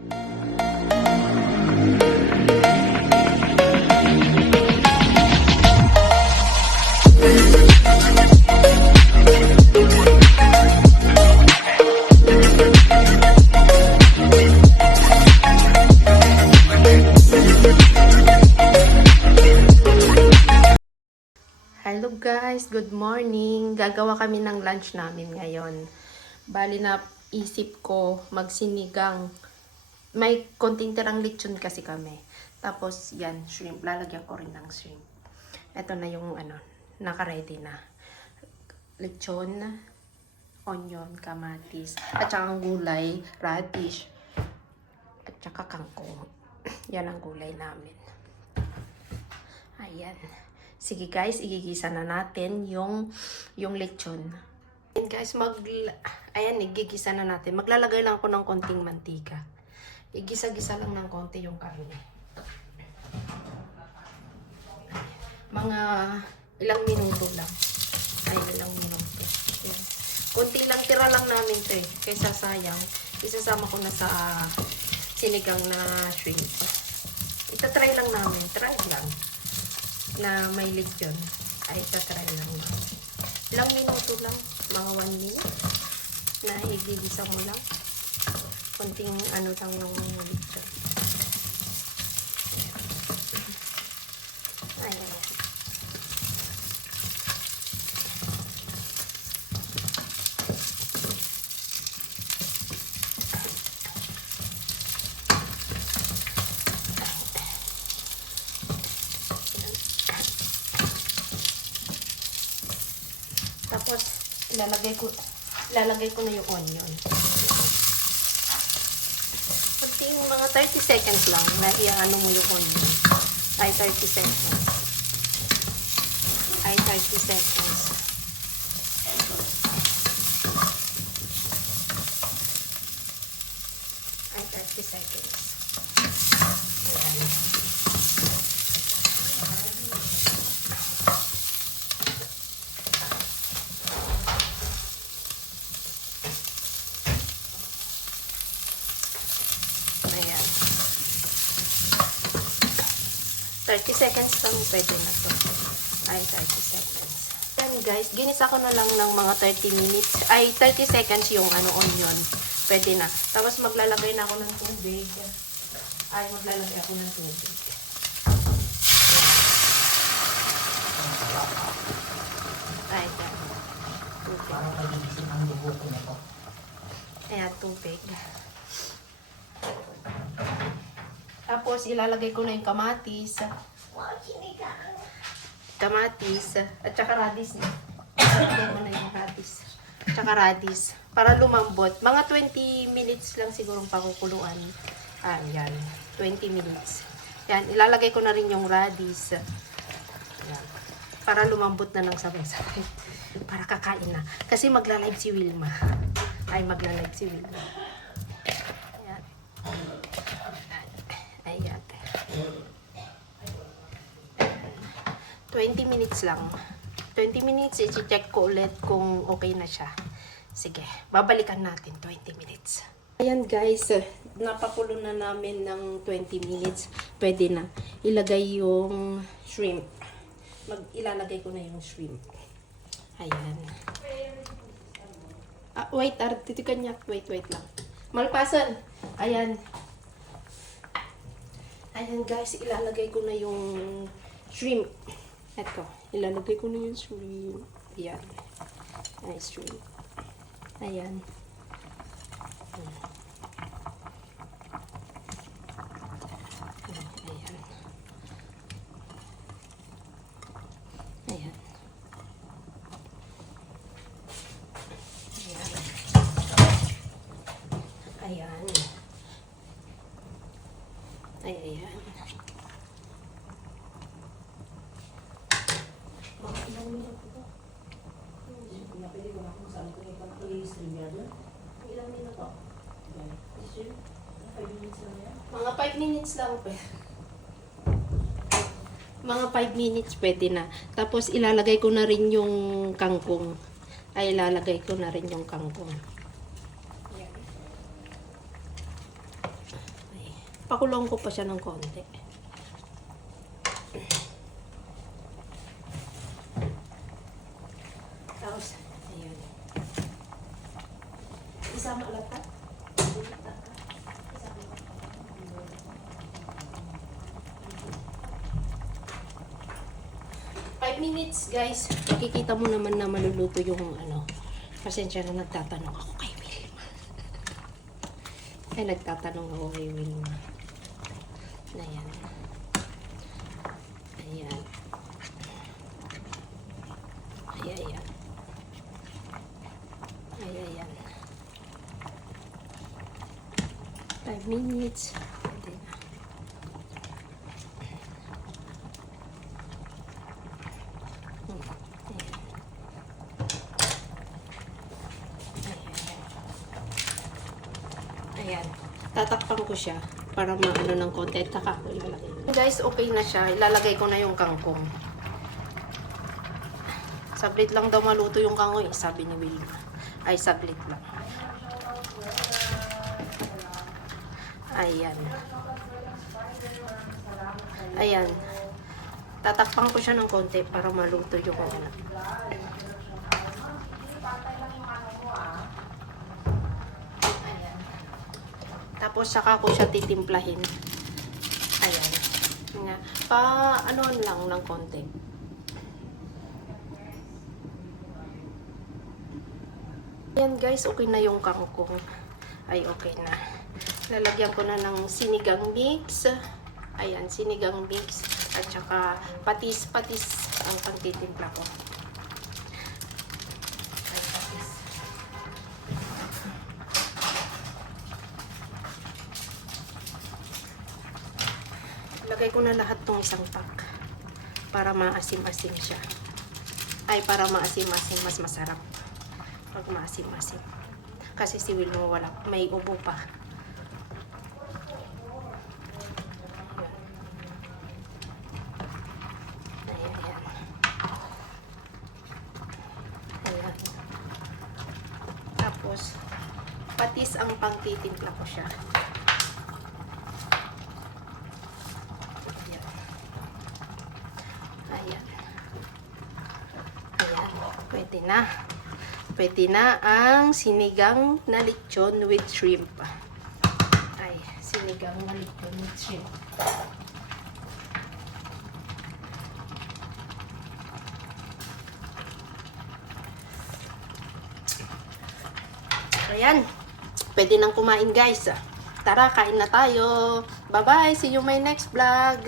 Hello guys, good morning. Gagawa kami ng lunch namin ngayon. Bali na isip ko magsinigang. May konting tirang lechon kasi kami. Tapos yan, shrimp. Lalagyan ko rin ng shrimp. Ito na yung naka-ready na. Lechon, onion, kamatis, at saka gulay, radish, at saka kangkong. Yan ang gulay namin. Ayan. Sige guys, igigisa na natin yung lechon. And guys, ayan, igigisa na natin. Maglalagay lang ako ng konting mantika. Igisa-gisa lang ng konti yung karne. Mga ilang minuto lang. Ay, ilang minuto. Ayan. Konti lang, tira lang namin ito eh. Kaysa sayang, isasama ko na sa sinigang na shrimp. Itatry lang namin. Try lang. Na may lechon ay tatry lang namin. Ilang minuto lang, mga 1 minute na igigisa mo lang. Konting lang yung lechon. Ayan. Tapos, ilalagay ko na yung onion. Kunting mga 30 seconds lang na iano mo yung onion. Ay, 30 seconds. Ay, 30 seconds. Ay, 30 seconds. Ayan. Ayan. 30 seconds lang pwede na to. Ay, 30 seconds. Ayan guys, ginisa ko na lang ng mga 30 minutes. Ay, 30 seconds yung onion. Pwede na. Tapos maglalagay na ako ng tubig. Ay, maglalagay ako ng tubig. Ay, yan. Tubig. Ayan, tubig. Tapos, ilalagay ko na yung kamatis. At saka radish. Ilalagay mo na yung radish. At saka radish. Para lumambot. Mga 20 minutes lang sigurong pakukuluan. Ayan. 20 minutes. Yan. Ilalagay ko na rin yung radish. Ayan. Para lumambot na ng sabay-sabay. Para kakain na. Kasi magla-live si Wilma. Ay, magla-live si Wilma. Ayan. Ayan. 20 minutes lang. 20 minutes, i-check ko ulit kung okay na siya. Sige, babalikan natin 20 minutes. Ayan guys, napakulo na namin ng 20 minutes. Pwede na. Ilagay yung shrimp. Ilalagay ko na yung shrimp. Ayan. Wait, tito kanya. Wait lang. Malpasan. Ayan. Ayan guys, ilalagay ko na yung shrimp. Ito, ilalagay ko na yung shrimp. Ayan. Ayan, shrimp. Ayan. Ayan. Ayan. Ayan. Ayan. Mga 5 minutes lang po. Mga 5 minutes pwede na. Tapos ilalagay ko na rin yung kangkong. Ay, ilalagay ko na rin yung kangkong. Ayan. Pakulong ko pa siya ng konti. Tapos, ayun. Isama ulit pa. 5 minutes, guys. Makikita mo naman na maluluto yung ano. Pasensya na nagtatanong ako kay Wilma. Ay, nagtatanong ako kay Wilma. Ayan. Ayan. Ayan. Ayan. 5 minutes. Pwede na. Ayan. Tatakpan ko siya para maano ng konti. Taka ko ilalagay. Guys, okay na siya. Ilalagay ko na yung kangkong. Sablit lang daw maluto yung kangkong, sabi ni Wilma. Ay, sablit lang. Ayan. Ayan. Tatakpan ko siya ng konti para maluto yung ano. Tapos saka ko siya titimplahin. Ayan. Nga. Ano lang ng konti. Ayan guys, okay na yung kangkong. Ay, okay na. Lalagyan ko na ng sinigang mix. Ayan, sinigang mix. At saka patis-patis ang pagtitimpla ko. Lagay ko na lahat tong isang pack para maasim-asim siya. Ay, para maasim-asim, mas masarap pag maasim-asim. Kasi si Wilma wala, may ubo pa. Ayan. Ayan. Tapos, patis ang pangtitimpla ko siya. Ayan. Ayan. Pwede na. Pwede na ang sinigang na lechon with shrimp. Ay, sinigang na lechon with shrimp. Ayan. Pwede nang kumain, guys. Tara, kain na tayo. Bye-bye. See you my next vlog.